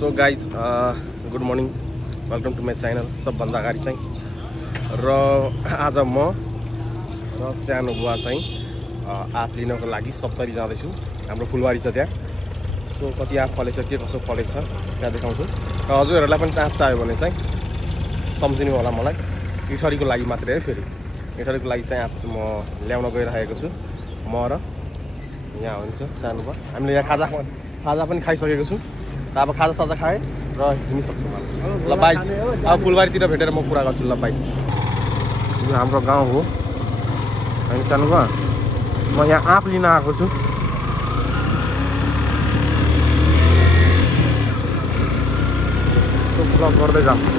So guys good morning, welcome to my channel. सबभन्दा अगाडि चाहिँ र आज म र सानो बुवा चाहिँ आँप लिनको लागि सप्तरी जाँदैछु। हाम्रो फुलबारी छ त्यहाँ। सो कति आँप फलेछ, के कसो फलेको छ त्यहाँ देखाउँछु। र हजुरहरूलाई पनि आँप चाहियो भने चाहिँ सम्झिनु होला मलाई। इठरीको लागि मात्रै है। फेरि इठरीको लागि चाहिँ आँप म ल्याउन गइरहेको छु। म र यहाँ हुन्छ सानो बुवा। हामीले यहाँ खाजा पनि खाइसकेको छु। त अब खाजा साजा खाएँ र हिँडिसक्छु। ल बाई, अब फुलबारीतिर भेटेर म कुरा गर्छु। ल बाई। यो हाम्रो गाउँ हो होइन सानो बुवा। म यहाँ आँप लिन आएको छु। सो ब्लग गर्दै जाऊँ।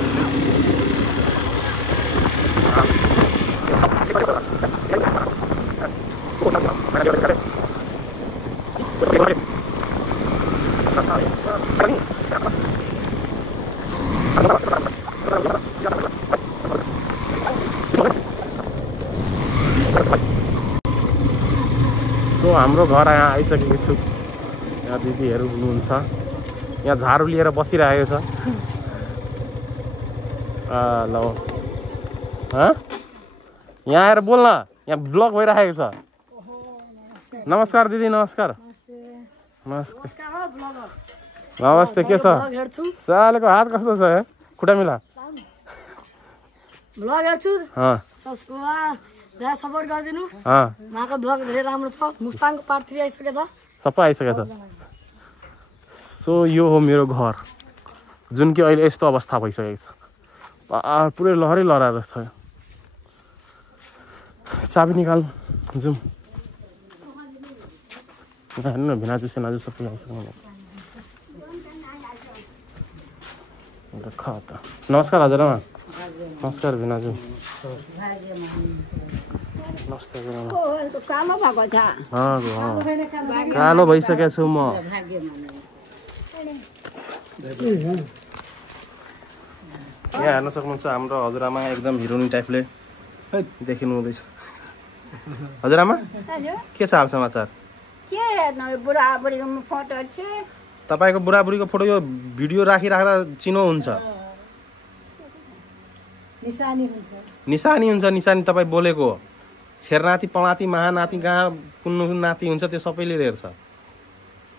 सो हाम्रो घर यहाँ आइसकेको छु। यहाँ दिदीहरू हुनुहुन्छ। यहाँ झाडु लिएर बसिरहेको छ। ल यहाँ आएर बोल्न, यहाँ ब्लग भइरहेको छ। नमस्कार दिदी, नमस्कार। नमस्ते। नमस्ते, के छ? सालेको हात कस्तो छ? खुट्टा मिला। ब्लग हेर्छु। सपोर्ट गरिदिनु। उहाँको ब्लग धेरै राम्रो छ। मुस्ताङको पार्ट 3 आइसकेछ। सबै आइसकेछ। सो यो हो मेरो घर, जुन कि अहिले यस्तो अवस्था भइसकेको छ। पुरै लहरै लहराएर छ। चाबी निकाल जाउँ। हेर्नु न, भिनाजु सेनाजु सबै आइसक्नु। नमस्कार हजुरआमा। नमस्कार भिनाजु। नमस्ते कालो भएको छ। कालो भइसकेको छु म। यहाँ हेर्न सक्नुहुन्छ हाम्रो हजुरआमा एकदम हिरोइन टाइपले देखिनु हुँदैछ। हजुरआमा के छ हाल समाचार? के हेर्नु, बुढाबुढीको फोटो छ। तपाईँको बुढाबुढीको फोटो यो भिडियो राखिराख्दा चिनो हुन्छ। निशानी हुन्छ। निशानी हुन्छ। निशानी तपाईँ बोलेको छेरनाति पनाति महानाति कहाँ कुन नाति हुन्छ त्यो सबैले हेर्छ।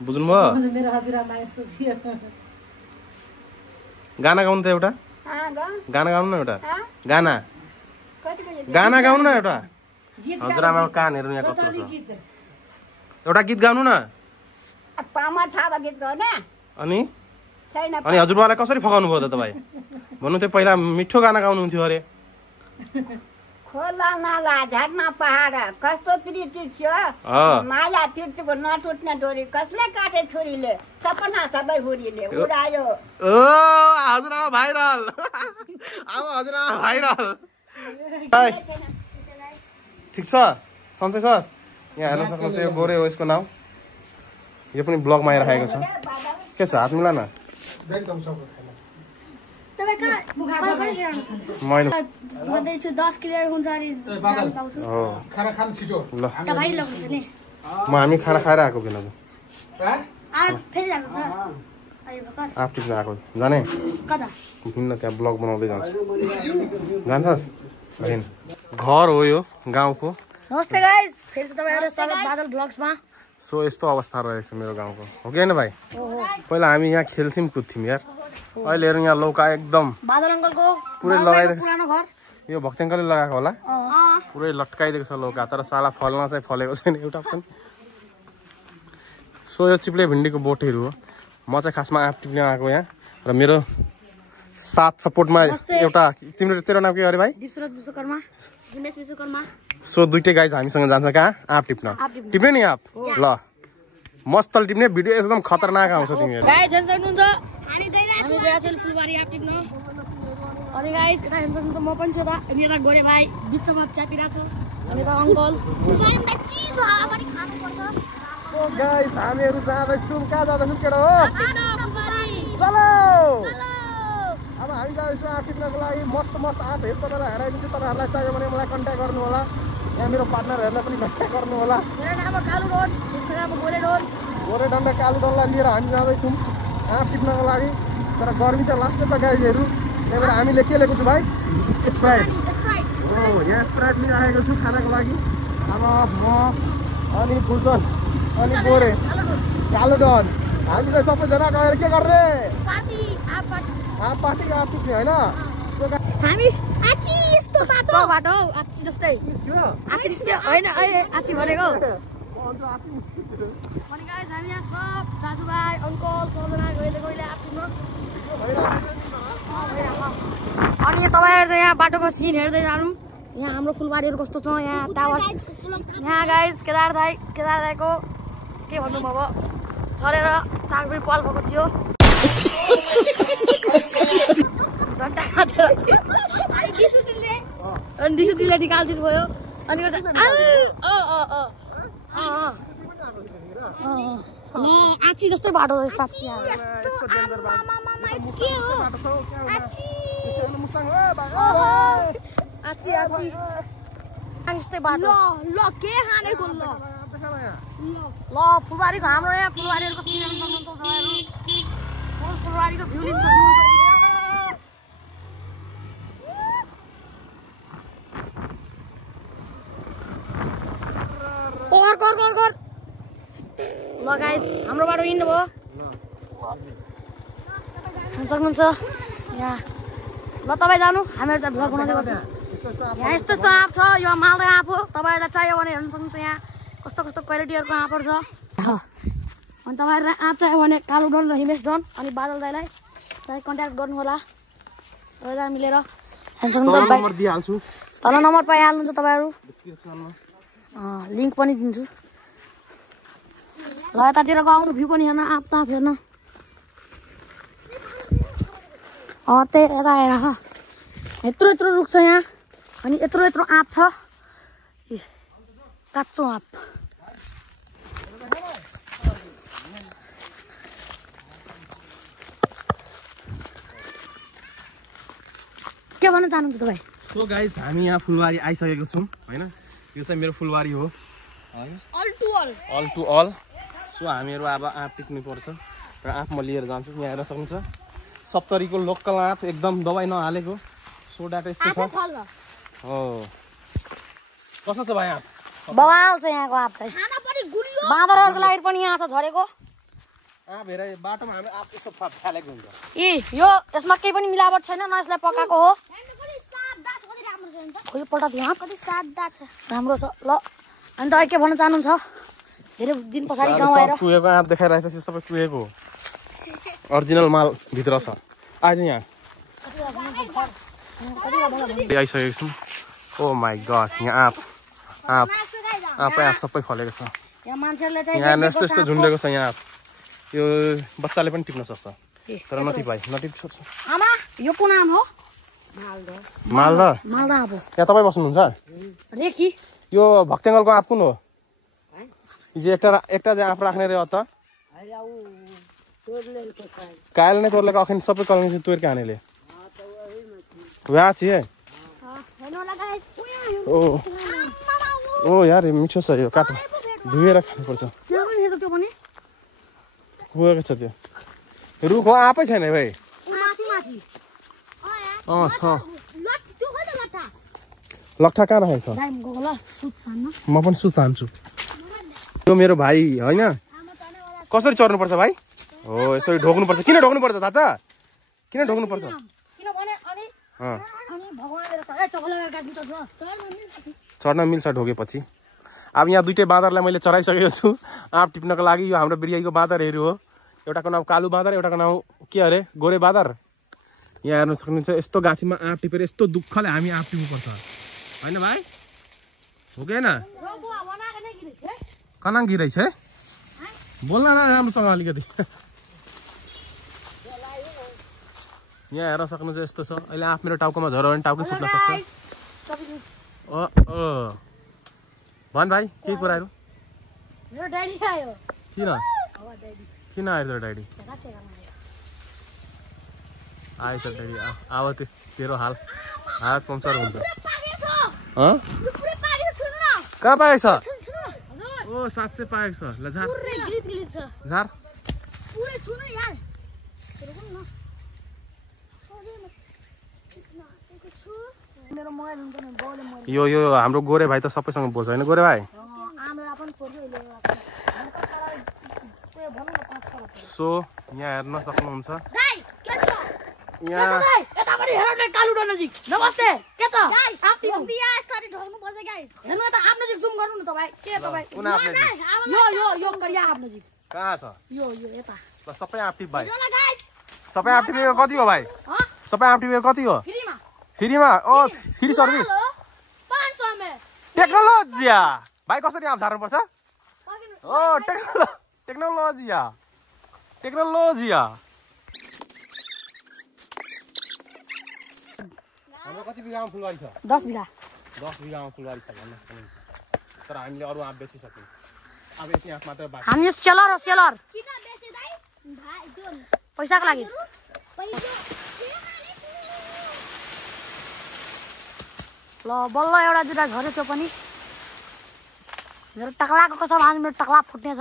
बुझ्नुभयो? मेरो हजुरआमा यस्तो थियो। गाना गाउनु त एउटा। गाना गाउनु न एउटा। गाना गाउनु न एउटा। हजुरआमाको कानहरू यहाँ कस्तो छ? एउटा गीत गाउनु न। अनि अनि हजुरबालाई कसरी फकाउनु भयो त तपाईँ? भन्नु थियो पहिला मिठो गाना गाउनुहुन्थ्यो अरे। खोला नाला झर्ना पहाड कस्तो प्रीति थियो। माया तीर्थको नटुट्ने डोरी कसले काटे छोरीले, सपना सबै हुरीले उडायो। ओ हजुरआमा भाइरल। अब हजुरआमा भाइरल। ठिक छ, सन्चै छस्? यहाँ हेर्न सक्नुहुन्छ यो गोरे हो, यसको नाम। यो पनि ब्लगमा आइरहेको छ। के छ? हात मिला न। मैले भन्दैछु 10 क्लियर हुन्छ अनि खाना खान छिटो। ल हामी खाना खाएर आएको किन आँप टिप्न आएको जाने हिँड्न। त्यहाँ ब्लग बनाउँदै जान्छु। जान्छस्? घर हो यो गाउँको। नमस्ते गाइस, फेरि से तपाईहरुलाई स्वागत बादल ब्लग्समा। सो यस्तो अवस्था रहेछ मेरो गाउँको, हो कि हैन भाइ? पहिला हामी यहाँ खेल्थ्यौँ कुद्थ्यौँ यार। अहिले हेर्नु यहाँ लौका एकदम बादल अङ्कलको पुरै लगाइदिएको छ। पुरानो घर यो भक्ति अङ्कलले लगाएको होला। पुरै लट्काइदिएको छ लौका, तर साला फल्न चाहिँ फलेको छैन एउटा पनि। सो यो चिप्ले भिन्डीको बोटहरू हो। म चाहिँ खासमा आँप टिप्न आएको यहाँ। र मेरो साथ सपोर्टमा एउटा, तेरो नाम के अरे भाइ? दिपसुरज विश्वकर्मा, दिनेश विश्वकर्मा। सो दुईटै गाइज हामीसँग जान्छ कहाँ? आँप टिप्न। टिप्ने नि आँप? ल मस्त टिप्ने। भिडियो एकदम खतरनाक आउँछ तिमीहरू। गाइस हेर्न सक्नुहुन्छ हामी गइरहेछौँ फुलबारी आँप टिप्न। अनि गाइस यता हेर्न सक्नुहुन्छ म पनि छु त। अनि यता गोरे भाइ बिचमा च्यापिरहेको छु। अनि यता अङ्कल। सो गाइस हामीहरू जाँदैछौँ। कहाँ जाँदैछौँ केटा हो? चलो अब हामी जाँदैछौँ आँप टिप्नको लागि। मस्त मस्त आँप हेर्छ तर हेराइदिन्छु। तपाईँहरूलाई चाहियो भने मलाई कन्ट्याक्ट गर्नु होला। यहाँ मेरो पार्टनरहरूलाई पनि कन्ट्याक्ट गर्नु होला। गोरेडन्डा कालो डल्ला लिएर हामी जाँदैछौँ आँप टिप्नको लागि। तर गर्मी त लास्ट छ गाइजहरु त्यही भएर हामीले के लिएको छु भाइ स्प्राइट यहाँ स्प्राइट लिइराखेको छु खानाको लागि अब म अनि फुलचन अनि गोरे कालो डन हामीले सबैजना गएर के गर्ने पार्टी पिक्ने होइन हामी आची यस्तो सातो बाटो आची जस्तै आची निस्क्यो हैन आची भनेको अनि गाइस हामी यहाँ सब दाजुभाइ अंकल सबजना गइले आफ्नो अनि तपाईहरु चाहिँ यहाँ बाटोको सिन हेर्दै जानु यहाँ हाम्रो फुलबारीहरु कस्तो छ यहाँ टावर यहाँ गाइस केदार दाइको के भन्नु अब छरेर चाकबी पाल भएको थियो घण्टा खातिर अनि दिसुले निकाल्दिनु भयो अनि आची जस्तै बाटो रहेछ साँच्चै जस्तै बाटो ल के खानेको ल फुलबारीको हाम्रो यहाँ फुलबारीहरूको फिल्म सक्नुहुन्छ फुलबारीको भ्यू लिन सक्नुहुन्छ कर ल गाइस हाम्रो बाटो हिँड्नु भयो सक्नुहुन्छ यहाँ ल तपाईँ जानु हामीहरू चाहिँ भ्लग बनाउँदै गर्छौँ यहाँ यस्तो आँप छ यो मालदा आँप हो तपाईँहरूलाई चाहियो भने हेर्नु सक्नुहुन्छ यहाँ कस्तो कस्तो क्वालिटीहरूको आँपहरू छ अनि तपाईँहरूलाई आँप चाहियो भने कालो डन र हिमेश डन अनि बादल दाइलाई चाहिँ कन्ट्याक्ट गर्नु होला तपाईँलाई मिलेर हेर्नु सक्नुहुन्छ तल नम्बर पाइहाल्नुहुन्छ तपाईँहरू लिङ्क पनि दिन्छु ल यतातिरको आउनु भ्यू पनि हेर्न आँप ताँप हेर्न त्यही यता हेर यत्रो रुख छ यहाँ अनि यत्रो आँप छ काँचो आँप के भन्न चाहनुहुन्छ तपाईँ सो गाइस हामी यहाँ फुलबारी आइसकेको छौँ होइन यो चाहिँ मेरो फुलबारी हो अल टु अल सो हामीहरू अब आँप टिप्नु पर्छ र आँप म लिएर जान्छु यहाँ हेर्न सक्नुहुन्छ 70 लोकल आँप एकदम दबाई नहालेको सोडा टेस्ट छ हो कस्तो छ भाइ आँप बवाल छ यहाँको आँप चाहिँ बाँदरहरूको लागि पनि यहाँ छ झरेको आँप हेर बाटोमा हामी आँप यस्तो फालेको हुन्छ यो यसमा केही पनि मिलावट छैन न यसलाई पकाएको हो खोइ पल्टा दियो राम्रो छ ल अनि तपाईँ के भन्न चाहनुहुन्छ धेरै दिन पछाडि गाउँ आएर कुहेको आँप देखाइरहेको छ सबै कुहेको ओरिजिनल माल भित्र छ आज यहाँ आइसकेको छौँ ओ माई गड यहाँ आँप सबै फलेको छ यहाँ यस्तो यस्तो झुन्डेको छ यहाँ यो बच्चाले पनि टिप्न सक्छ तर नटिप सक्छ यो कुन आम हो मालदा आँप यहाँ तपाईँ बस्नुहुन्छ रेखी यो भक्तेङ्गलको आँप कुन हो हिजो एकटा आँप राख्ने रे त कायल नै तोर्लेको अखन सबै कलमी तोड्के हानेले वहाँ छ ओ यार मिठो छ यो काटो धुएर खानुपर्छ कुहेको छ त्यो रुख हो आँपै छैन भाइ छ लट्ठा कहाँ राखेको छ म पनि सुत चाहन्छु यो मेरो भाइ होइन कसरी चढ्नुपर्छ भाइ हो यसरी ढोक्नुपर्छ किन ढोक्नुपर्छ थाहा छ किन ढोक्नुपर्छ चढ्न मिल्छ ढोकेपछि अब यहाँ दुइटै बाँदरलाई मैले चढाइसकेको छु आँप टिप्नको लागि यो हाम्रो बिरियाईको बाँदरहरू हो एउटाको नाम कालु बाँदर एउटाको नाम के अरे गोरे बाँदर यहाँ हेर्न सक्नुहुन्छ यस्तो गाछीमा आँप टिपेर यस्तो दुःखले हामी आँप टिप्नुपर्छ होइन भाइ हो कि होइन कनाङ गिराइछ है बोल्न राम्रोसँग अलिकति यहाँ हेर्न सक्नुहुन्छ यस्तो छ अहिले आँप मेरो टाउकोमा झऱ्यो भने टाउकै फुट्न सक्छ भन भाइ केही कुराहरू किन आयो त ड्याडी आयो त ड्याडी अब तेरो हात पम्चर हुन्छ कहाँ पाएको छ ओ साँच्चै पाएको छ ल झार मेरो मोबाइल हुन्छ नि बाउले मोबाइल यो हाम्रो गोरे भाइ त सबैसँग बोल्छ होइन गोरे भाइ? आमालाई पनि फोर्छ अहिले सो यहाँ हेर्न सक्नुहुन्छ गाई के छ यहाँ यता पनि हेर्नु कालुडो नजिक नमस्ते के त आफै बिया स्टोरी ढल्नु पर्छ गाई हेर्नु त आप नजिक जुम गर्नु न तपाई के तपाई कुन आप नजिक? यो करिया आप नजिक कहाँ छ? यो यता ल सबै आफटिभ भाइ जोला गाइस सबै आफटिभ कति हो भाइ? सबै आफटिभ कति हो? फ्रीमा फ्रीमा? ओ फ्री सर्भिस 500 में टेक्नोलोजिया भाइ कसरी आफ झार्नु पर्छ? ओ टेक्नोलोजिया हाम्रो कति बिघामा फुलबारी छ? 10 बिघा 10 बिघामा फुलबारी छ भन्न सक्नुहुन्छ। तर हामीले अरू आँप बेचिसक्यौँ। अब यति आँप मात्र बाँकी। हामी सेलर हो सेलर किन बेचे दाइ भाइ दोन पैसाको लागि ल बल्ल एउटा दुटा झरेछ पनि मेरो टक्लाको कसम आज मेरो टक्ला फुट्ने छ।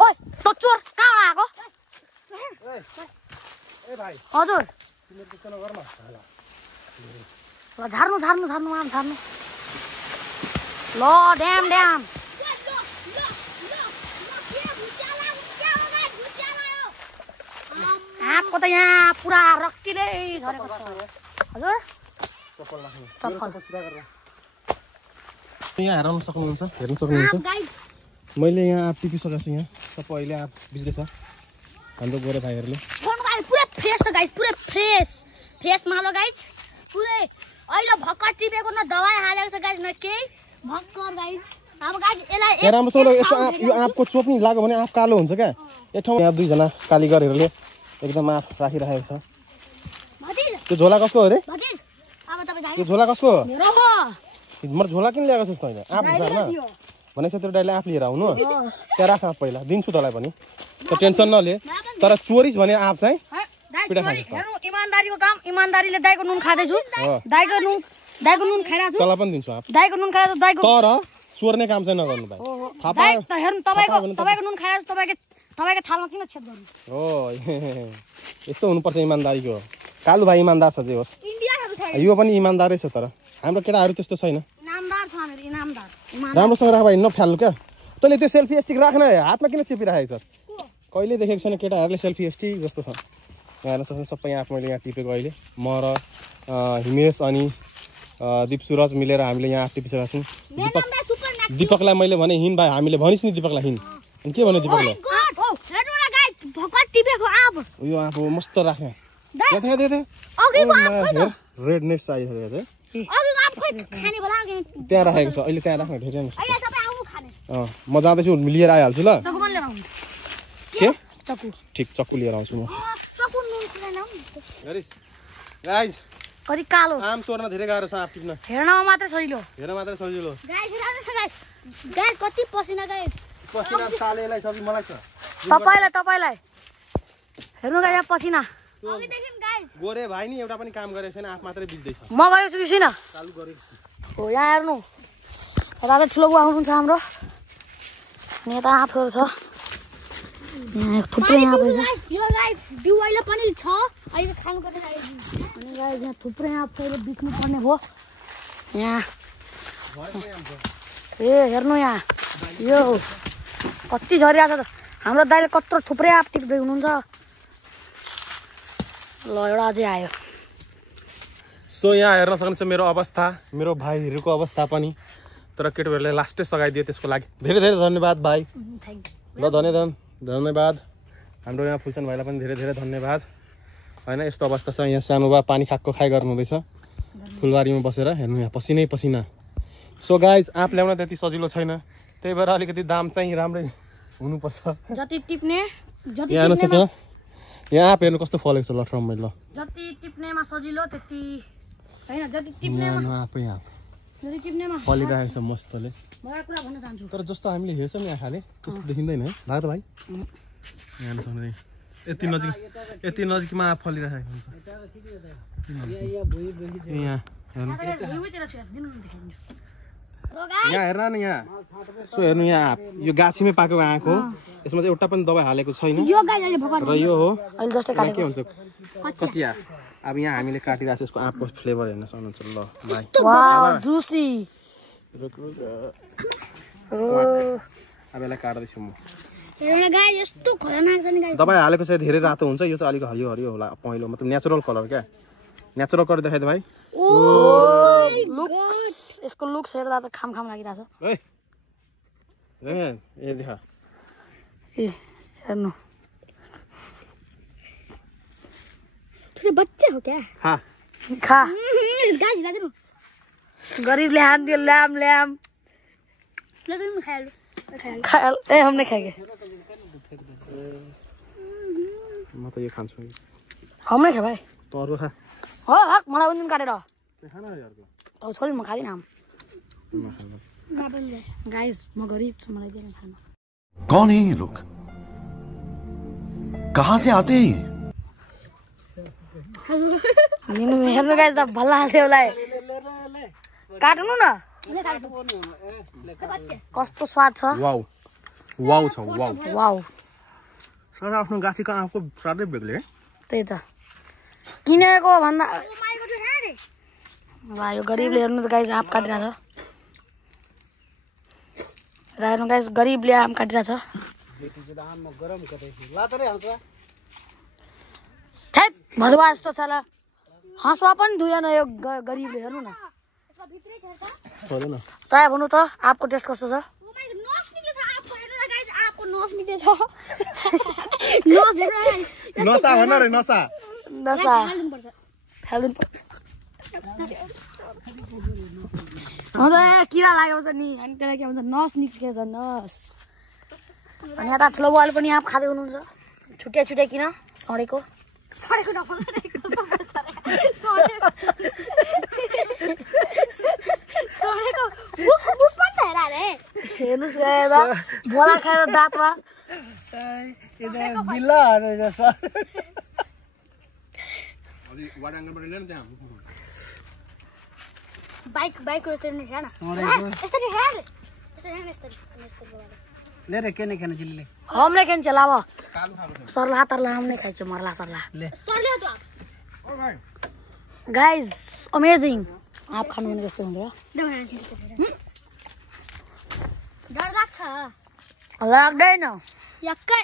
ओइ त चोर कहाँबाट आएको? ए भाइ हजुर तिमीले त्यस्तो नगर न। ल झार्नु आम झार्नु ल ड्याम आँपको त यहाँ पुरा रक्कीले झरेको छ हजुर। यहाँ हेर्न सक्नुहुन्छ मैले यहाँ आँप टिपिसकेको छु। यहाँ सबै अहिले आँप बिच्दैछ हाम्रो गोरे भाइहरूले। पुरै फ्रेस छ गाइस पुरै फ्रेस मालो गाइस पुरै अहिले भक्कर टिपेको न दबाई हालेको छ गाइस न केही भक्कर गाइस अब गाइस यसलाई राम्रोसँग यसो आँप यो आँपको चोप नि लाग्यो भने आँप कालो हुन्छ क्या। एक ठाउँमा यहाँ 2 जना कालीगरहरूले एकदम आँप राखिरहेको छ। त्यो झोला कसको हो रे? त्यो झोला कसको हो? मेरो हो म झोला किन ल्याएको छस् तैँले? आँप झार्न भनेको छ त्यो दाइले आँप लिएर आउनु। त्यहाँ राख आँप पहिला दिन्छु तँलाई पनि त टेन्सन नले। तर चोरिस भने आँप चाहिँ पिटा खान्छ। हेर्नु इमानदारीको काम इमानदारीले दाइको नुन खाँदैछु दाइको नुन खाइरहेको छु तँलाई पनि दिन्छु आँप। दाइको नुन खाएर दाइको तर चोर्ने काम चाहिँ नगर्नु भाइ। थाहा दाइ पायो? त हेर्नु तपाईको नुन खाइरहेको छु तपाईको थालमा किन छेद गर्नु? हो यस्तो हुनुपर्छ इमानदारीको। कालु भाइ इमानदार छ जे होस् इन्डियाहरु छ यो पनि इमानदारै छ। तर हाम्रो केटाहरू त्यस्तो छैन। इनामदार छ हामीहरू इनामदार राम्रोसँग राख भाइ नफ्याल्नु क्या। तैँले त्यो सेल्फी स्टिक राख्न हातमा किन चेपिराखेको छ? कहिले देखेको छैन केटाहरूले सेल्फी स्टिक जस्तो छ। यहाँ हेर्न सक्छ सबै आँप मैले यहाँ टिपेको अहिले म र हिमेश अनि दीप सुरज मिलेर हामीले यहाँ आँप टिपिसकेका छौँ। दिपकलाई मैले भने हिँड भाइ हामीले भनिस् नि दिपकलाई हिँड। अनि के भन्यो दिपकले? भक्कर टिपेको आँप यो आँप मस्त राख्ने रेड नेट चाहिएको अघि आँप खोइ खाने बेला त्यहाँ राखेको छ अहिले त्यहाँ राख्ने ढेर अहिले तपाईँ आउनु खाने म जाँदैछु लिएर आइहाल्छु ल। चक्कु पनि लिएर आउनु के चक्कु ठिक चक्कु लिएर आउँछु म। चक्कु नुन खान गाइज कति कालो आम तोड्न धेरै गाह्रो छ आँप टिप्न। हेर्नमा मात्रै सजिलो हेर्न मात्रै सजिलो। गाइस कति पसिना गाइस पसिना सालेलाई सबै मलाई छ। तपाईलाई हेर्नु गाइस पसिना अघिदेखि गाइस गोरे भाइ नि एउटा पनि काम गरेको छैन आँप मात्रै बिच्दैछ। म गरेको छु कि छैन चालु गरेको छु। हो यहाँ हेर्नु यता चाहिँ ठुलो बुवा हुनुहुन्छ हाम्रो अनि यता आँपहरू छ यहाँ थुप्रै आँप रहेछ। यो गाइस बिउ अहिले पनि छ अहिले खानुपर्ने गाइस अनि गाइस यहाँ थुप्रै आँप छ अहिले बिच्नु पर्ने भयो यहाँ ए हेर्नु यहाँ यो कति झरिरहेको छ हाम्रो दाइले कत्रो थुप्रै आँप टिप्दै हुनुहुन्छ। ल एउटा अझै आयो। सो यहाँ हेर्न सक्नुहुन्छ मेरो अवस्था मेरो भाइहरूको अवस्था पनि। तर केटाहरूले लास्टै सघाइदियो त्यसको लागि धेरै धेरै धन्यवाद भाइ। ल धन्यवाद हाम्रो यहाँ फुलचन भाइलाई पनि धेरै धेरै धन्यवाद होइन। यस्तो अवस्था छ यहाँ सानो बा पानी खाएको खाइ गर्नु हुँदैछ फुलबारीमा बसेर हेर्नु यहाँ पसिनै पसिना। सो गाइज आँप ल्याउन त्यति सजिलो छैन त्यही भएर अलिकति दाम चाहिँ राम्रै हुनुपर्छ। जति टिप्ने यहाँ हेर्नु सक्छ यहाँ आँप हेर्नु कस्तो फलेको छ लट्रम मैले। ल जति टिप्नेमा सजिलो त्यति हैन जति टिप्नेमा आँपै आँप जति टिप्नेमा फलिरहेको छ मस्तले। म एउटा कुरा भन्न चाहन्छु तर जस्तो हामीले हेर्छौँ नि आँखाले त्यस्तो देखिँदैन है लाग्छ भाइ। यहाँ सक्नु यति नजिकमा आँप फलिरहेको हुन्छ यहाँ हेर्नु यहाँ हेर्न न यहाँ सो हेर्नु यहाँ आँप यो गाछीमै पाएको आँप हो। यसमा चाहिँ एउटा पनि दबाई हालेको छैन यो गाइस अहिले भर्खर र यो हो अहिले जस्तै के भन्छ कचिया अब यहाँ हामीले काटिरहेको छ यसको आँपको फ्लेभर हेर्न सक्नुहुन्छ ल भाइ वाउ जुसी रुक अब यसलाई काट्दैछु म हेर्नु गाइस यस्तो खतरनाक छ नि गाइस दबाई हालेको चाहिँ धेरै रातो हुन्छ यो चाहिँ अलिक हरियो हरियो होला पहेँलो मतलब नेचुरल कलर क्या नेचुरल कलर देखाइ त भाइ लुक्स यसको लुक्स हेर्दा त खाम लागिरहेछ ए देखा ए हेर्नु थोड़े बच्चे हो क्या खा खा गाइस ला दिनु गरीबले हात दियो ल्याम ला दिनु खाया ए हमने खाएंगे म त यो खान्छु हमने खा भाइ तरो खा हो हक मलाई पनि काटेर खाना यारको त छोडी म खादिन हम गाबल गाइस म गरीब छु मलाई दिनु खाना कौन है ये लोग कहाँ से आते हैं ये हेर्नु गाइस त भल्ला हाल्थ्यो उसलाई काट्नु न कस्तो स्वाद छ वाउ वाउ छ वाउ वाउ सर आफ्नो गाछीको आँपको स्वादै बेग्लै है त्यही त किनेको भन्दा भाइ यो गरिबले हेर्नु त गाइस आँप काटिरहेछ र हेर्नु गाइस गरिबले आँप काटिरहेछ ठ्याट भजुवा जस्तो छ ल हँसुवा पनि धुएन यो गरिबले हेर्नु न सोध्नु न तय भन्नु त आँपको टेस्ट कस्तो छ नसा भन रे नसा नसा फाल्दिनु पर्छ हुन्छ किरा लाग्यो त नि अनि त्यसलाई के भन्छ नस निस्केछ नस अनि यता ठुलो बुवाले पनि आँप खाँदै हुनुहुन्छ छुट्टै किन सडेको हेर्नुहोस् बोला खाएर दाँतमा बाइक को स्टैंड है ना ले रे के नहीं खाना चिल्ली ले हमने केन चलाव सरला तरला हमने खाइ छ मरला सरला सरले तो गाइस अमेजिङ आप खानु भने जस्तो हुन्छ डर लाग्छ लाग्दैन यक्कै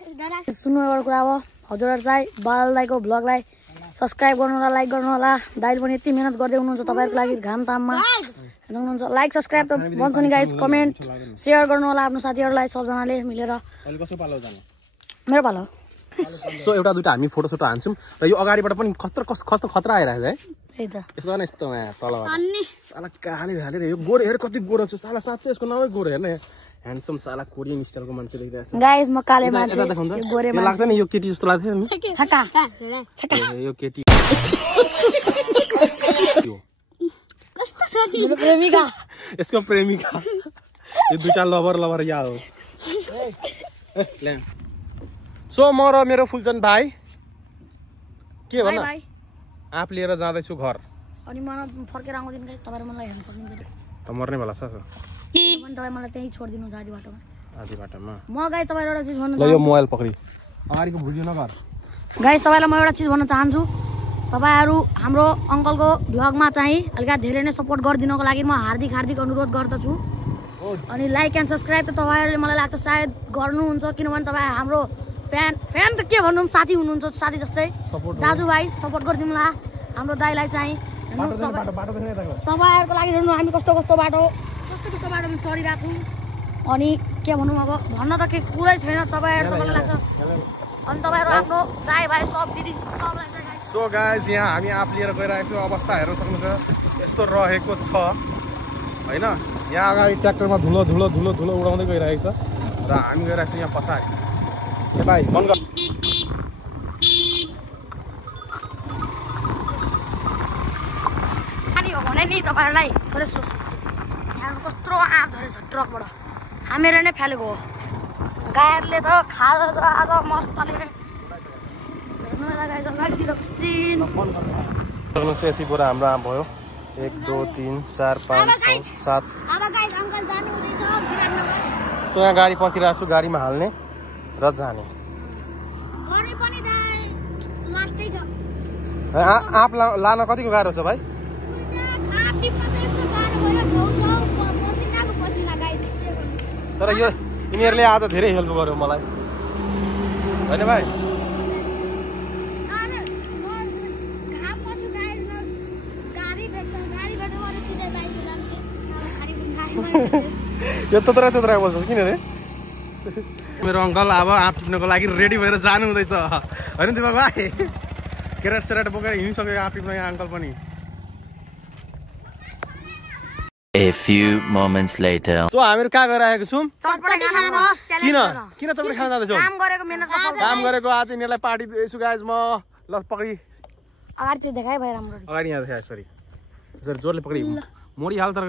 डर लाग्छ सुन्नु एउटा कुरा अब हजुरहरु चाहिँ बाल दाइको भ्लगलाई सब्स्क्राइब गर्नु होला लाइक गर्नु होला दाइले पनि यति मेहनत गर्दै हुनुहुन्छ तपाईहरुको लागि घाम ताममा हुनुहुन्छ लाइक सब्स्क्राइब त भन्छ नि गाइस कमेन्ट शेयर गर्नु होला आफ्नो साथीहरुलाई सबजनाले मिलेर अहिले कसो पालो जानु मेरो पालो सो एउटा दुईटा हामी फोटो सोटो हान्छौँ र यो अगाडिबाट पनि कस्तो खतरा आइरहेको छ है त्यही त यस्तो न यस्तो यहाँ तलबाट अनि साला काले हालेर यो गोरे हेर कति गोरो छ साला साँच्चै यसको नामै गोरो हेर्न ह्यान्डसम साला कोरियन स्टाइलको मान्छे लेखिरहेको छ गाइस म काले मान्छे यो गोरे यो लाग्दैन यो केटी जस्तो लाग्थ्यो नि छक्का यो केटी कस्तो छ नि मेरो प्रेमिका यसको प्रेमिका यो दुईटा लभर या हो सो म र मेरो फुलचन भाइ के भन भाइ आँप लिएर जाँदैछु घर अनि म फर्केर आउँदिन गाइस तपाईहरु मलाई हेर्न सक्नुहुन्छ त मर्ने बेला छ अनि तपाईँ मलाई त्यही छोडिदिनु आधी बाटोमा आधी बाटोमा म गाइस तपाईहरु एउटा चीज भन्नु ल यो मोबाइल पक्री अगाडिको भिडियो नगर गाइस तपाईलाई म एउटा चीज भन्न चाहन्छु तपाईहरु हाम्रो अंकलको भ्लगमा चाहिँ हल्का धेरै नै सपोर्ट गरिदिनको लागि म हार्दिक अनुरोध गर्दछु अनि लाइक एन्ड सब्स्क्राइब त तपाईहरुले मलाई लाग्छ सायद गर्नुहुन्छ किनभने तपाई हाम्रो फ्यान त के भन्नु साथी हुनुहुन्छ साथी जस्तै दाजुभाइ सपोर्ट गरिदिनुला हाम्रो दाइलाई चाहिँ तपाईहरुको लागि हेर्नु हामी कस्तो बाटोमा चढिरहेको छौँ अनि के भनौँ अब भन्न त के कुरै छैन तपाईहरुलाई लाग्छ अनि तपाईहरु आफ्नो दाइ भाइ सब दिदी सबलाई चाहिँ सो गाइस यहाँ हामी आँप लिएर गइरहेको छौँ अवस्था हेर्न सक्नुहुन्छ यस्तो रहेको छ हैन यहाँ अगाडि ट्र्याक्टरमा धुलो उडाउँदै गइरहेको छ र हामी गइरहेको छौँ यहाँ पछाडि ए भाइ बन्द गर अनि हो भने नि तपाईहरुलाई थोरै सोच्नु यहाँ कत्रो आँप झरेछ ट्रकबाट हामीहरूले नै फालेको हो गायरले त खाजा त आज मस्तले यति बोरा हाम्रो आँप भयो 1 2 3 4 5 6 7 अब गाइस अंकल जानु हुँदैछ विराटनगर सो यहाँ गाडी पर्खिरहेको छु गाडीमा हाल्ने र जाने गर्ने पनि दाइ ल लास्टै छ आँप लान कतिको गाह्रो छ भाइ? आँप टिप्न त यस्तो गाह्रो भयो छेउछाउ पसिनाको पसिना गाइस के गर्नु तर यो यिनीहरूले आज धेरै हेल्प गर्यो मलाई होइन भाइ? यो तोत्रा बोल्छस् किन रे? मेरो अङ्कल अब आँप टिप्नको लागि रेडी भएर जानु हुँदैछ होइन दिपक भाइ? केरेट सेरेट बोकेर हिँडिसक्यो आँप टिप्न यहाँ अङ्कल पनि। A few moments later. So हामीहरू कहाँ गइरहेको छौँ? चटपटी खान किन चटपटी खान जाँदैछौँ? काम गरेको मेहनत काम गरेको आज यिनीहरूलाई पार्टी दिँदैछु गाइस म। ल पक्री अगाडि चाहिँ देखाए भाइ राम्रो अगाडि यहाँ देखाए यसरी यसरी जोडले पक्री मोडी हाल तर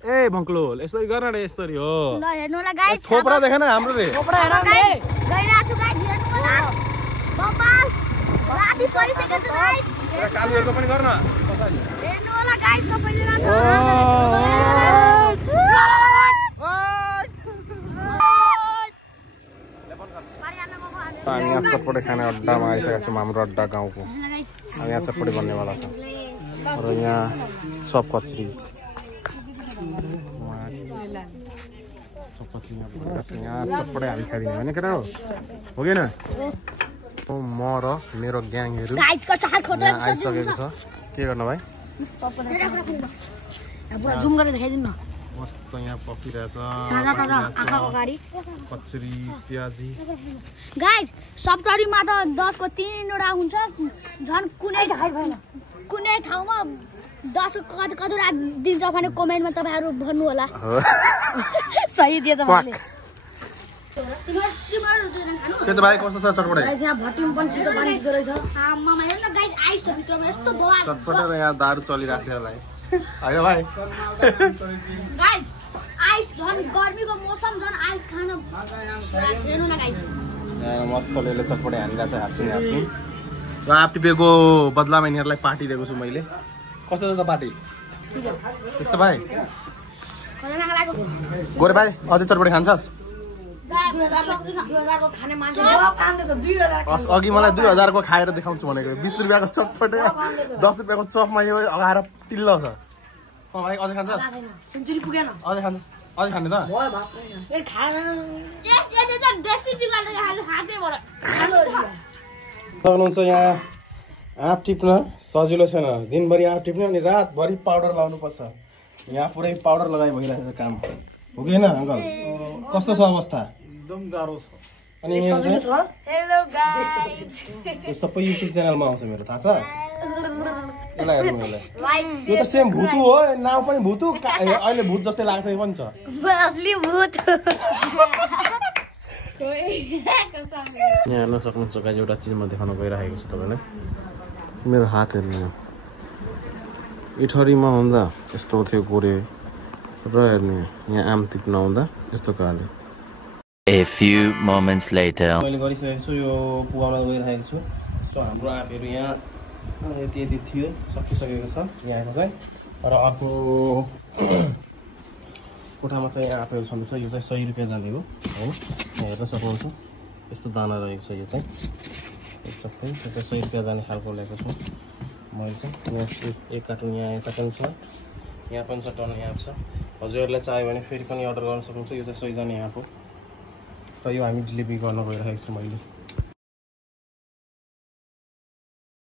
ए भङ्क्लो यसरी गर्न रे यसरी हो ल हेर्नु होला गाइस छोपरा देखेन हाम्रो रे गइरहेको छु गाइस हेर्नु होला बबाल राति परिसकेको छ गाइस कालुहरूको पनि गर्न हेर्नु होला गाइस सबैले जान्छ हामी यहाँ चटपटे खाने अड्डामा आइसकेका छौँ हाम्रो अड्डा गाउँको। यहाँ चटपटे बन्नेवाला छ र यहाँ सब कचरी यहाँ चटपटे हामी खाइदिने होइन केटा हो कि न? म र मेरो ग्याङहरू यहाँ आइसकेको छ। के गर्नु भाइ? जुम गरेर देखाइदिनु न मस्त यहाँ पकिरहेछ कचरी प्याजी गाइस सप्तरीमा त 10 को 3 वटा हुन्छ झन् कुनै ठाउँमा 10 को कतिवटा दिन्छ भने कमेन्टमा तपाईहरु भन्नु होला सही दिए तपाईले के त भाइ कस्तो छ चटपटे? यहाँ भट्टीमा पनि चिसो पानी दिँदो रहेछ आमामा हेर्न गाइस आइस छ भित्रमा यस्तो बवाल चटपटे र यहाँ दारु चलिरहेछ यसलाई होइन भाइ? गाइस आइस झन् गर्मीको मौसम झन् आइस खान हेर्नु न गाइस मस्तले चटपटे हानिरहेछ हाप्छिन र आँप टिपेको बदलामा यिनीहरूलाई पार्टी दिएको छु मैले। कस्तो छ त पार्टी? ठिक छ भाइ? गोरे भाइ अझै चटपटे खान्छस्? अघि मलाई 2000 को खाएर देखाउँछु भनेको 20 रुपियाँको चटपटे 10 रुपियाँको चपमा यो अगाएर टिल्लो छ। भाइ अझै खान्छस्? सेन्चुरी पुगेन अझै खान्छस्? अझै खाने त? सक्नुहुन्छ यहाँ आँप टिप्न सजिलो छैन। दिनभरि आँप टिप्ने अनि रातभरि पाउडर लाउनुपर्छ। यहाँ पुरै पाउडर लगाइ भइरहेको काम हो कि होइन अङ्कल? कस्तो छ अवस्था? एकदम गाह्रो छ। अनि यो सबै युट्युब च्यानलमा आउँछ मेरो थाहा छ। यसलाई हेर्नु यसलाई यो त सेम भुतु हो नाम पनि भुतु अहिले भूत जस्तै लाग्छ यो पनि छ असली भूत यहाँ हेर्न सक्नुहुन्छ गाइस एउटा चिज म देखाउन गइरहेको छु तपाईँलाई। मेरो हात हेर्नु यहाँ इठरीमा हुँदा यस्तो थियो गोरे र हेर्नु यहाँ आम टिप्न आउँदा यस्तो काले। A few moments later. मैले गरिसकेको छु यो पुगाउन गइरहेको छु। सो हाम्रो आँपहरू यहाँ यति थियो सकिसकेको छ यहाँको चाहिँ र अर्को कोठामा चाहिँ आँपहरू छँदैछ। यो चाहिँ 100 रुपियाँ जाने हो होइन हेर्न सक्नुहुन्छ यस्तो दाना रहेको छ यो चाहिँ सबै यो चाहिँ 100 रुपियाँ जाने खालको ल्याएको छु मैले चाहिँ। यहाँ एक कार्टुन यहाँ यता पनि छ यहाँ पनि छ टर्ने आँप छ। हजुरहरूलाई चाहियो भने फेरि पनि अर्डर गर्न सक्नुहुन्छ। यो चाहिँ 100 जाने आँप हो र यो हामी डेलिभरी गर्न गइरहेको छु मैले।